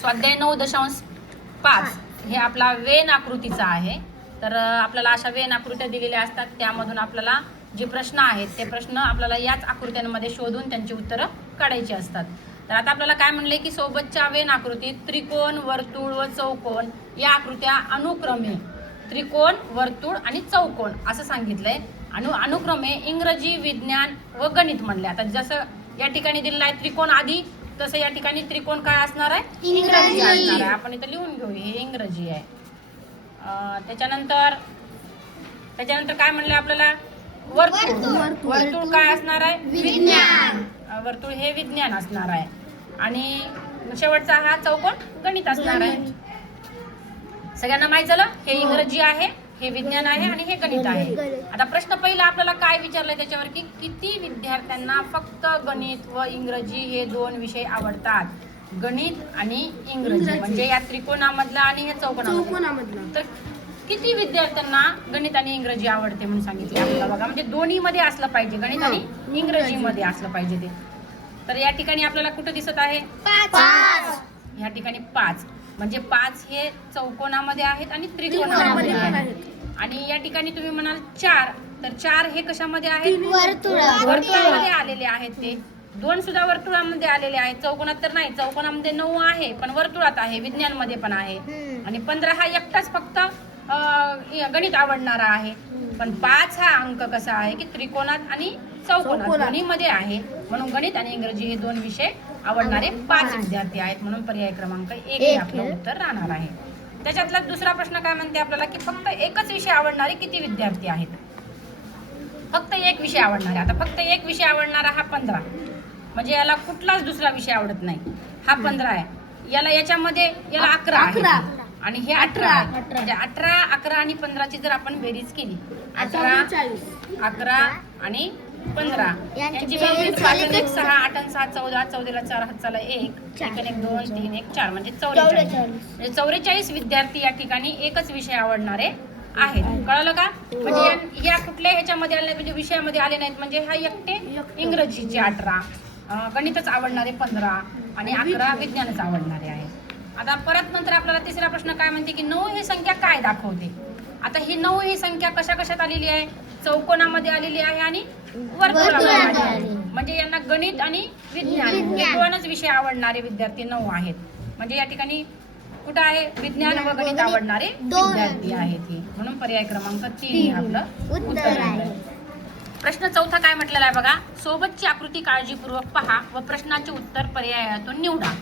स्वाध्याय 9.5 हे आपला वेन आकृतीचा आहे. तर आपल्याला अशा वेन आकृत्या दिलेल्या असतात, त्यामधून आपल्याला जे प्रश्न आहेत ते प्रश्न आपल्याला याच आकृत्यांमध्ये शोधून त्यांची उत्तरं काढायची असतात. तर आता आपल्याला काय म्हणले की सोबतच्या वेन आकृतीत त्रिकोण, वर्तुळ व चौकोन या आकृत्या अनुक्रमे त्रिकोण, वर्तुळ आणि चौकोन असं सांगितलंय. अनुक्रमे इंग्रजी, विज्ञान व गणित म्हणले. आता जसं या ठिकाणी दिलेलं आहे त्रिकोण आधी, तसं या ठिकाणी त्रिकोण काय असणार आहे? इंग्रजी असणार आहे. आपण इथं लिहून घेऊ, हे इंग्रजी आहे. त्याच्यानंतर काय म्हणले आपल्याला? वर्तुळ. वर्तुळ काय असणार आहे? विज्ञान. वर्तुळ हे विज्ञान असणार आहे. आणि शेवटचा हा चौकोन गणित असणार आहे. सगळ्यांना माहित झालं, हे इंग्रजी आहे, हे विज्ञान आहे आणि हे गणित आहे. आता प्रश्न पहिला आपल्याला काय विचारलाय त्याच्यावर की किती विद्यार्थ्यांना फक्त गणित व इंग्रजी हे दोन विषय आवडतात? गणित आणि इंग्रजी म्हणजे या त्रिकोणामधला आणि हे चौकोनामधला. तर किती विद्यार्थ्यांना गणित आणि इंग्रजी आवडते म्हणून सांगितले आपल्याला बघा. म्हणजे दोन्ही मध्ये असलं पाहिजे, गणित आणि इंग्रजी मध्ये असलं पाहिजे ते. तर या ठिकाणी आपल्याला कुठं दिसत आहे? 5. या ठिकाणी 5 म्हणजे 5 हे चौकोनामध्ये आहेत आणि त्रिकोणामध्ये आहेत. आणि या ठिकाणी तुम्ही म्हणाल 4, तर 4 हे कशामध्ये आहेत? वर्तुळामध्ये आलेले आहेत. ते 2 सुद्धा वर्तुळामध्ये आलेले आहेत. चौकोनात तर नाही, चौकोनामध्ये 9 आहे पण वर्तुळात आहे, विज्ञान मध्ये पण आहे. आणि 15 हा एकटाच फक्त गणित आवडणारा आहे. पण 5 हा अंक कसा आहे की त्रिकोणात आणि चौकोनात दोन्ही मध्ये आहे. म्हणून गणित आणि इंग्रजी हे दोन विषय आवडणारे 5 विद्यार्थी आहेत. म्हणून पर्याय क्रमांक 1 हे आपलं उत्तर राहणार आहे. त्याच्यातला दुसरा प्रश्न काय म्हणते आपल्याला की फक्त एकच विषय आवडणारे किती विद्यार्थी आहेत? फक्त एक विषय आवडणारे. आता फक्त एक विषय आवडणारा हा 15, म्हणजे याला कुठलाच दुसरा विषय आवडत नाही. हा 15 आहे. याच्यामध्ये 11 आहे आणि हे 18 आहे. म्हणजे 18, 11 आणि 15 ची जर आपण बेरीज केली, 11 आणि 15 यांची बेरीज 6, 8 आणि 6 14, 14 4 हाताला 1, 1 2 3 1 4 म्हणजे 44. म्हणजे 44 विद्यार्थी या ठिकाणी एकच विषय आवडणारे आहेत. कळलं का? म्हणजे या कुठल्या ह्याच्यामध्ये आले म्हणजे विषयामध्ये आले नाहीत. म्हणजे हा एकटे इंग्रजीचे 18, गणितच आवडणारे 15 आणि 11 विज्ञानच आवडणारे आहे. आता परत नंतर आपल्याला तिसरा प्रश्न काय म्हणते की 9 ही संख्या काय दाखवते? आता ही 9 ही संख्या कशा कशात आलेली आहे? चौकोनामध्ये आलेली आहे आणि वर्तुळामध्ये आहे. म्हणजे यांना गणित आणि विज्ञान हे दोनच विषय आवडणारे विद्यार्थी 9 आहेत. म्हणजे या ठिकाणी कुठं आहे? विज्ञान व गणित आवडणारे विद्यार्थी आहेत. म्हणून पर्याय क्रमांक 3 हे आपलं उत्तर आहे. प्रश्न चौथा काय म्हटलेला आहे बघा. सोबतची आकृती काळजीपूर्वक पहा व प्रश्नाचे उत्तर पर्यायातून निवडा.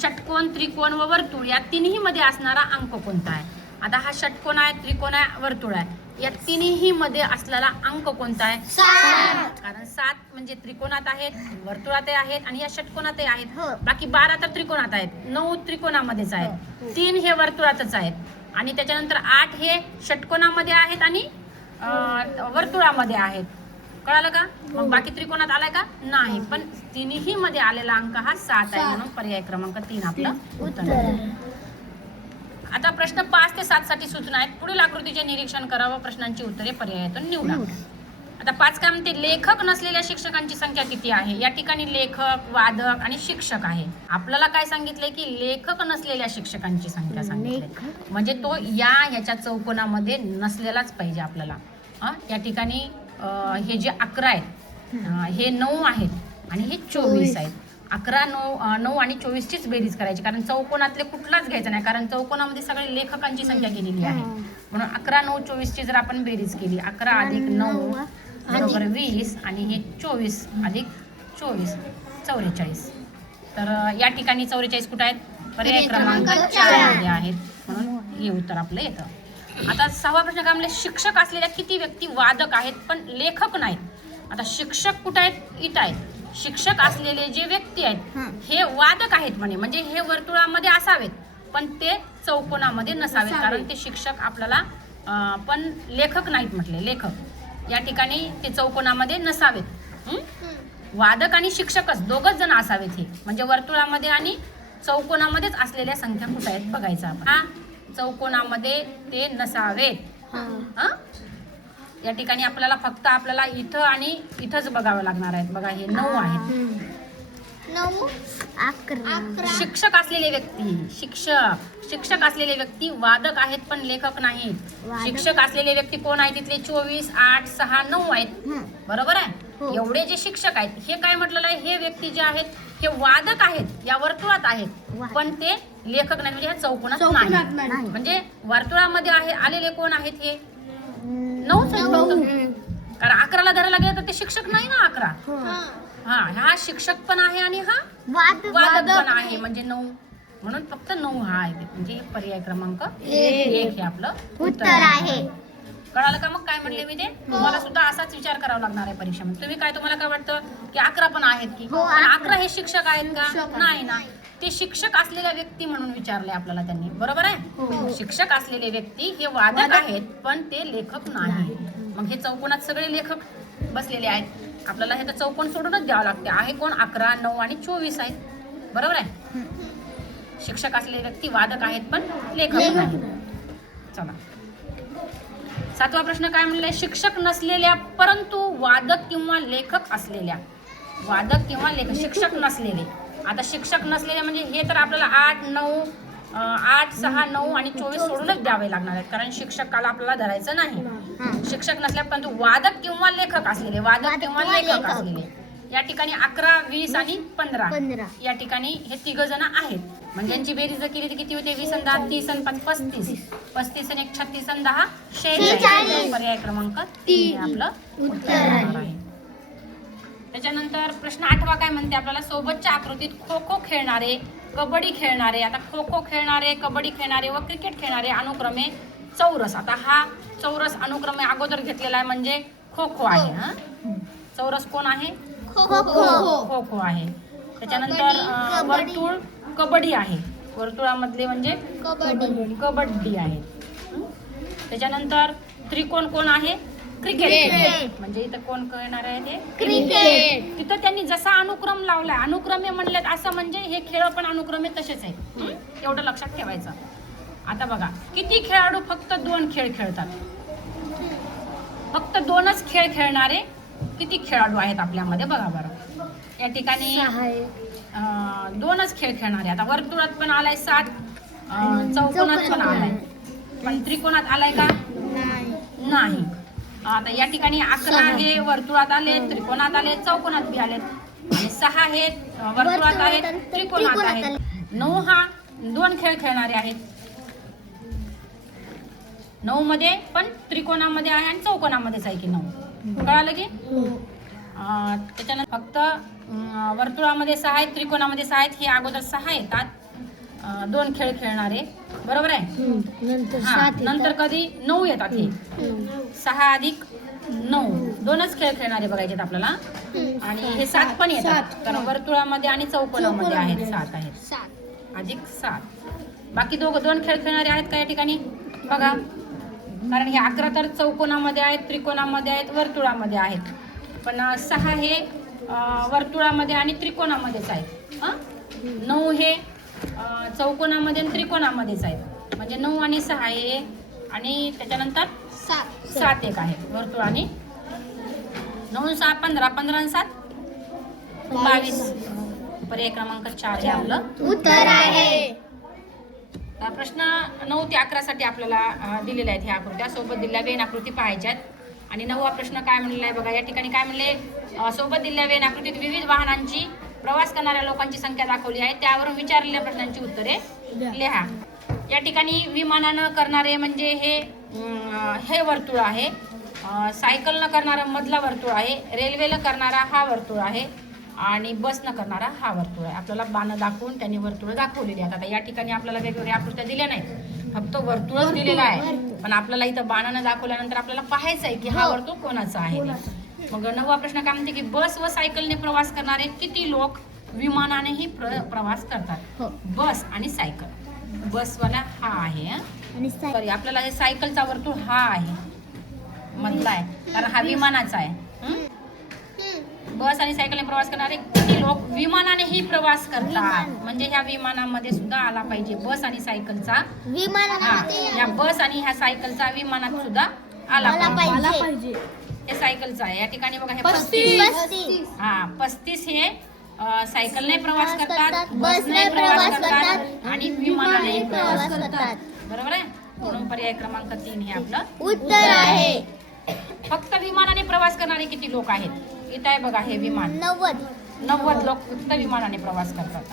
षटकोन, त्रिकोण व वर्तुळ या तिन्ही मध्ये असणारा अंक कोणता आहे? आता हा षटकोन आहे, त्रिकोण आहे, वर्तुळ आहे. या तिन्ही मध्ये असलेला अंक कोणता आहे? 7. कारण 7 म्हणजे त्रिकोणात आहेत, वर्तुळात आहेत आणि या षटकोनातही आहेत. बाकी 12 तर त्रिकोणात आहेत, 9 त्रिकोणामध्येच आहेत, 3 हे वर्तुळातच आहेत आणि त्याच्यानंतर 8 हे षटकोनामध्ये आहेत आणि वर्तुळामध्ये आहेत. कळालं का? मग बाकी त्रिकोणात आलाय का? नाही. पण तिन्ही मध्ये आलेला अंक हा 7 आहे. म्हणून पर्याय क्रमांक 3 आपलं उत्तर आहे. आता प्रश्न 5 ते 7 साठी सूचना आहेत. पुढील आकृतीचे निरीक्षण करावं, प्रश्नांची उत्तरे पर्यायातून निवडा. आता 5 काय म्हणते? लेखक नसलेल्या शिक्षकांची संख्या किती आहे? या ठिकाणी लेखक, वादक आणि शिक्षक आहे. आपल्याला काय सांगितलंय की लेखक नसलेल्या शिक्षकांची संख्या सांगितली, म्हणजे तो ह्याच्या चौकोनामध्ये नसलेलाच पाहिजे आपल्याला. या ठिकाणी हे जे 11 आहेत, हे 9 आहेत आणि हे 24 आहेत. 11, 9 आणि 24 चीच बेरीज करायची, कारण चौकोनातले कुठलाच घ्यायचा नाही, कारण चौकोनामध्ये सगळे लेखकांची संख्या गेलेली आहे. म्हणून 11, 9, 24 ची जर आपण बेरीज केली, 11 अधिक 9 बरोबर 20 आणि हे 24 अधिक 24 44. तर या ठिकाणी 44 कुठे आहेत? पर्याय क्रमांक 4 मध्ये आहेत. म्हणून हे उत्तर आपलं येतं. आता 6वा प्रश्न काय म्हणले? शिक्षक असलेल्या किती व्यक्ती वादक आहेत पण लेखक नाहीत? आता शिक्षक कुठे आहेत? इथं आहेत. शिक्षक असलेले जे व्यक्ती आहेत हे वादक आहेत म्हणजे हे वर्तुळामध्ये असावेत पण ते चौकोनामध्ये नसावेत, कारण ते शिक्षक आपल्याला पण लेखक नाहीत म्हटले. लेखक या ठिकाणी ते चौकोनामध्ये नसावेत. वादक आणि शिक्षकच दोघच जण असावेत. हे म्हणजे वर्तुळामध्ये आणि चौकोनामध्येच असलेल्या संख्या कुठे आहेत बघायचं आपण. चौकोनामध्ये ते नसावेत. या ठिकाणी आपल्याला फक्त इथं आणि इथंच बघावं लागणार आहे. बघा हे 9 आहेत. 9 11 शिक्षक असलेले व्यक्ती शिक्षक असलेले व्यक्ती वादक आहेत पण लेखक नाहीत. शिक्षक असलेले व्यक्ती कोण आहेत तिथले 24 8 6 9 आहेत. बरोबर आहे. हो. एवढे जे शिक्षक आहेत हे काय म्हटलेलं आहे, हे व्यक्ती जे आहेत हे वादक आहेत, या वर्तुळात आहेत पण ते लेखक नाही, म्हणजे ह्या चौकोनात नाही. म्हणजे वर्तुळामध्ये आहे आलेले कोण आहेत हे 9च आहेत फक्त. कारण 11ला धरायला गेलं तर ते शिक्षक नाही ना 11. हा शिक्षक पण आहे आणि हा वादक पण आहे म्हणजे 9. म्हणून फक्त 9 हा आहे, म्हणजे पर्याय क्रमांक 1 हे आपलं उत्तर आहे. कळालं का? मग काय म्हणले मी ते तुम्हाला सुद्धा असाच विचार करावा लागणार आहे परीक्षेमध्ये. तुम्ही काय, तुम्हाला काय वाटतं की 11 पण आहेत की? पण 11 हे शिक्षक आहेत का? नाही ना. ते शिक्षक असलेल्या व्यक्ती म्हणून विचारले आपल्याला त्यांनी. बरोबर आहे. शिक्षक असलेले व्यक्ती हे वादक आहेत पण ते लेखक नाही. मग हे चौकोनात सगळे लेखक बसलेले आहेत. आपल्याला हे तर चौकोन सोडूनच द्यावं लागते. आहे कोण? 11 9 आणि 24 आहेत. बरोबर आहे. शिक्षक असलेले व्यक्ती वादक आहेत पण लेखक नाही. चला 7वा प्रश्न काय म्हणलाय, शिक्षक नसलेल्या परंतु वादक किंवा लेखक असलेल्या. वादक किंवा लेखक, शिक्षक नसलेले. आता शिक्षक नसलेले म्हणजे हे तर आपल्याला 8 9 8 6 9 आणि 24 सोडूनच द्यावे लागणार आहेत, कारण शिक्षकाला आपल्याला धरायचं नाही. शिक्षक नसल्या परंतु वादक किंवा लेखक असलेले. वादक किंवा लेखक असलेले या ठिकाणी 11 20 आणि 15 या ठिकाणी हे 3 जण आहेत. म्हणजे यांची बेरीज केली तर किती होते? 20 आणि 10 30 आणि 5 35. 35 आणि 1 36 आणि 10 46. पर्याय क्रमांक 3 आपलं उत्तर आहे. त्याच्यानंतर प्रश्न 8वा काय म्हणते आपल्याला, सोबतच्या आकृतीत खो खो खेळणारे, कबड्डी खेळणारे. आता खो खो खेळणारे, कबड्डी खेळणारे व क्रिकेट खेळणारे अनुक्रमे चौरस. आता हा चौरस अनुक्रमे अगोदर घेतलेला आहे म्हणजे खो खो आहे. हा चौरस कोण आहे? खो खो आहे. त्याच्यानंतर वर्तुळ कबड्डी आहे. वर्तुळामधले म्हणजे कबड्डी आहे. त्याच्यानंतर त्रिकोण कोण आहे? क्रिकेट. म्हणजे इथं कोण खेळणार आहे ते? क्रिकेट. तिथं त्यांनी जसा अनुक्रम लावलाय, अनुक्रमे म्हणलेत असं म्हणजे हे खेळ पण अनुक्रमे तसेच आहे. एवढं लक्षात ठेवायचं. आता बघा किती खेळाडू? फक्त 2 खेळ खेळतात. फक्त 2च खेळ खेळणारे किती खेळाडू आहेत आपल्यामध्ये बघा बरं. या ठिकाणी 2च खेळ खेळणारे. आता वर्तुळात पण आलाय 7, चौकोनात पण आलाय, पण त्रिकोणात आलाय का? नाही. आता या ठिकाणी 11 हे वर्तुळात आले, त्रिकोणात आले, चौकोनात बी आलेत. आणि 6 हे वर्तुळात आहेत, त्रिकोणात आहेत. 9 हा 2 खेळ खेळणारे आहेत. 9 मध्ये पण त्रिकोणामध्ये आहे आणि चौकोनामध्येच आहे की 9. कळालं की? त्याच्यानंतर फक्त वर्तुळामध्ये 6 आहेत, त्रिकोणामध्ये 6 आहेत. हे अगोदर 6 येतात 2 खेळ खेळणारे. बरोबर आहे. नंतर कधी 9 येतात. हे 6 अधिक 9 2च खेळ खेळणारे बघायचे आपल्याला. आणि हे 7 पण येतात, तर वर्तुळामध्ये आणि चौकोनामध्ये आहेत 7 आहेत. अधिक 7 बाकी 2 खेळ खेळणारे आहेत का या ठिकाणी बघा. कारण हे 11 तर चौकोनामध्ये आहेत, त्रिकोणामध्ये आहेत, वर्तुळामध्ये आहेत. पण 6 हे वर्तुळामध्ये आणि त्रिकोणामध्येच आहेत. 9 हे चौकोनामध्ये आणि त्रिकोणामध्येच आहेत. म्हणजे 9 आणि 6 हे, आणि त्याच्यानंतर 7 एक आहे वर्तुळ. आणि 9 6 15 15 आणि 7 22. पर्याय क्रमांक 4 हे आपलं उत्तर आहे. प्रश्न 9 ते 11 साठी आपल्याला दिलेल्या आहेत ह्या आकृत्या. सोबत दिलेल्या वेन आकृती पाहायच्यात. आणि 9वा प्रश्न काय म्हणलेला आहे बघा. या ठिकाणी काय म्हणले, सोबत दिलेल्या वेन आकृतीत विविध वाहनांची प्रवास करणाऱ्या लोकांची संख्या दाखवली आहे, त्यावरून विचारलेल्या प्रश्नांची उत्तरे लिहा. या ठिकाणी विमानानं करणारे म्हणजे हे वर्तुळ आहे. सायकलनं करणारा मधला वर्तुळ आहे. रेल्वेला करणारा हा वर्तुळ आहे. आणि बसनं करणारा हा वर्तुळ आहे. आपल्याला बाणं दाखवून त्यांनी वर्तुळ दाखवलेली आहेत. आता या ठिकाणी आपल्याला वेगवेगळ्या आकृत्या दिल्या नाहीत, फक्त वर्तुळच दिलेला आहे. पण आपल्याला इथं बाणानं दाखवल्यानंतर आपल्याला पाहायचं आहे की हा वर्तुळ कोणाचा आहे. मग 9वा प्रश्न काय म्हणते की बस व सायकलने प्रवास करणारे किती लोक विमानानेही प्रवास करतात? बस आणि सायकल. बसवाला हा आहे, सॉरी आपल्याला हे सायकलचा वर्तुळ हा आहे मधला आहे, कारण हा विमानाचा आहे. बस आणि सायकलने प्रवास करणारे किती लोक विमानानेही प्रवास करतात? म्हणजे ह्या विमानामध्ये सुद्धा आला पाहिजे बस आणि सायकलचा. या बस आणि ह्या सायकलचा विमानात सुद्धा आला पाहिजे. हे सायकलचा आहे. या ठिकाणी बघा हे 35. 35 हे सायकलने प्रवास करतात, बसने प्रवास करतात आणि विमानाने प्रवास करतात. बरोबर आहे. म्हणून पर्याय क्रमांक 3 हे आपलं उत्तर आहे. फक्त विमानाने प्रवास करणारे किती लोक आहेत? इथं आहे बघा हे विमान. 90. 90 लोक फक्त विमानाने प्रवास करतात.